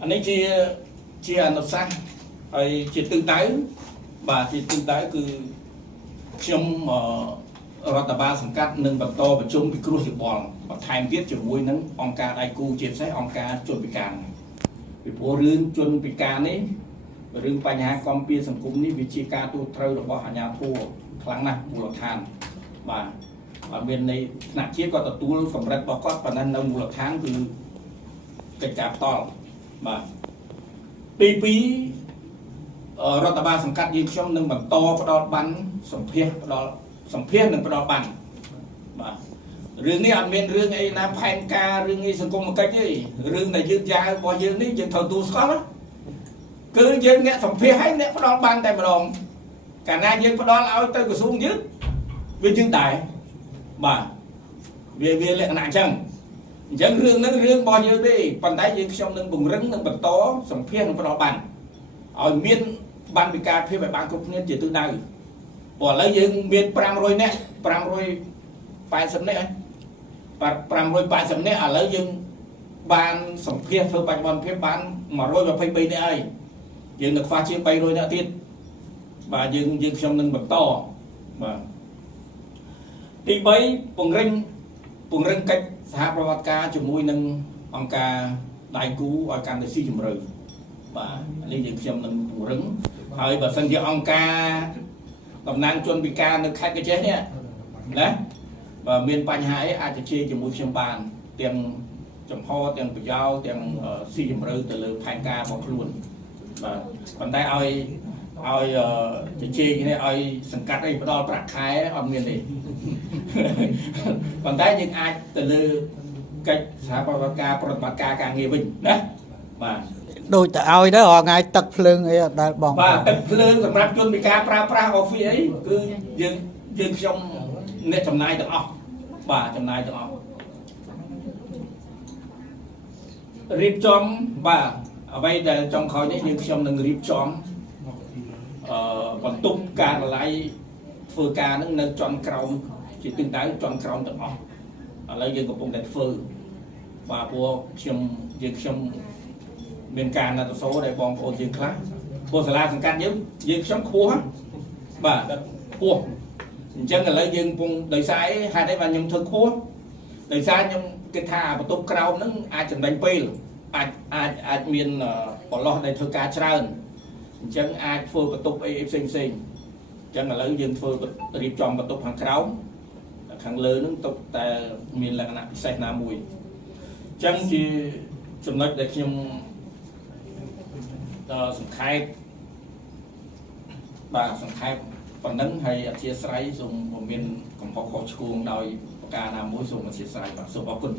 anh ấy chia anh nó sang rồi chia tương tái bà chia tương tái cứ trongរដ្ឋបាលសង្កាត់នឹងបន្តប្រជុំពិគ្រោះយោបល់បន្ថែមទៀតជាមួយនឹងអង្គការដៃគូជាពិសេសអង្គការជនពិការពីព្រោះរឿងជនពិការនេះរឿងបញ្ហាកំពីសង្គមនេះវាជាការទូត្រូវរបស់អាជ្ញាធរខ្លាំងណាស់មូលដ្ឋានបាទមានន័យថ្នាក់ជាតិក៏ទទួលកម្រិតរបស់គាត់ប៉ុន្តែនៅមូលដ្ឋានគឺកិច្ចការផ្ទាល់បាទពីរដ្ឋបាលសង្កាត់យើងខ្ញុំនឹងបន្តផ្ដល់បានសម្ភារផ្ដល់សម្ភារនិងផ្ដល់បានបាទរឿងនេះអត់មានរឿងអីណាផែនការរឿងអីសង្គមកិច្ចទេរឿងដែលយើងយ៉ាវរបស់យើងនេះយើងត្រូវទូស្គាល់គឺយើងអ្នកសម្ភារឲ្យអ្នកផ្ដល់បានតែម្ដងកាលណាយើងផ្ដល់ឲ្យទៅក្រសួងយើងវាជឿដែរបាទវាលក្ខណៈអញ្ចឹងរឿងហ្នឹងរឿងរបស់យើងទេប៉ុន្តែយើងខ្ញុំនឹងពង្រឹងនិងបន្តសម្ភារនិងផ្ដល់បានឲ្យមានបានវិការភាពឲ្យបានគ្រប់គ្នាជាទិសដៅព្រោះឥឡូវយើងមាន500នាក់580នាក់580នាក់ឥឡូវយើងបានសម្ភារធ្វើបច្ចុប្បន្នភាពបាន123នាក់ហើយយើងនៅខ្វះជាង300នាក់ទៀតបាទយើងខ្ញុំនឹងបន្តបាទទី3ពង្រឹងកិច្ចសហប្រតិបត្តិការជាមួយនឹងអង្គការដៃគូឲ្យកាន់តែស៊ីជម្រៅបាទនេះយើងខ្ញុំនឹងពង្រឹងហើយបើសិនជាអង្គការតំណាងជនពិការនៅខេត្តកញ្ចេះនេះណាបើមានបញ្ហាអីអាចជជែកជាមួយខ្ញុំបានទាំងចំហទាំងប្រយោលទាំងស៊ីជម្រៅទៅលើផែនការរបស់ខ្លួនបាទប៉ុន្តែឲ្យជជែកនេះឲ្យសង្កាត់អីផ្ដល់ប្រាក់ខែអត់មានទេប៉ុន្តែយើងអាចទៅលើកិច្ចសហប្រតិបត្តិការការងារវិញណាបាទដូចទៅឲ្យទៅរងថ្ងៃទឹកភ្លើងអីអត់ដែលបងបាទទឹកភ្លើងសម្រាប់ជនពិការប្រើប្រាស់ Office អីគឺយើងខ្ញុំអ្នកចំណាយទាំងអស់បាទចំណាយទាំងអស់រៀបចំបាទអ្វីដែលចុងក្រោយនេះយើងខ្ញុំនឹងរៀបចំបន្ទប់ការិយាល័យធ្វើការនឹងនៅជាន់ក្រោមជាទិសដៅជាន់ក្រោមទាំងអស់ឥឡូវយើងកំពុងតែធ្វើបាទព្រោះយើងខ្ញុំមានការណាត់សូដែលបងប្អូនយើងខ្លះព្រោះសាលាសង្កាត់យើងខ្ញុំខ្ពស់បាទខ្ពស់អញ្ចឹងឥឡូវយើងកំពុងដោយសារអីហេតុអីបានខ្ញុំធ្វើខ្ពស់ដោយសារខ្ញុំគិតថាបន្ទប់ក្រោមហ្នឹងអាចចំណេញពេលអាចមានបលោះដែលធ្វើការច្រើនអញ្ចឹងអាចធ្វើបន្ទប់អីផ្សេងអញ្ចឹងឥឡូវយើងធ្វើរៀបចំបន្ទប់ខាងក្រោមខាងលើហ្នឹងទុកតែមានលក្ខណៈពិសេសណាមួយអញ្ចឹងជាចំណុចដែលខ្ញុំសង្ខេបបាទសង្ខេបប៉ុណ្ណឹងហើយអធិស្ឋានសូមមានកំហុសខុសឆ្គងដោយប្រការណាមួយសូមអធិស្ឋានបាទសូមអរគុណ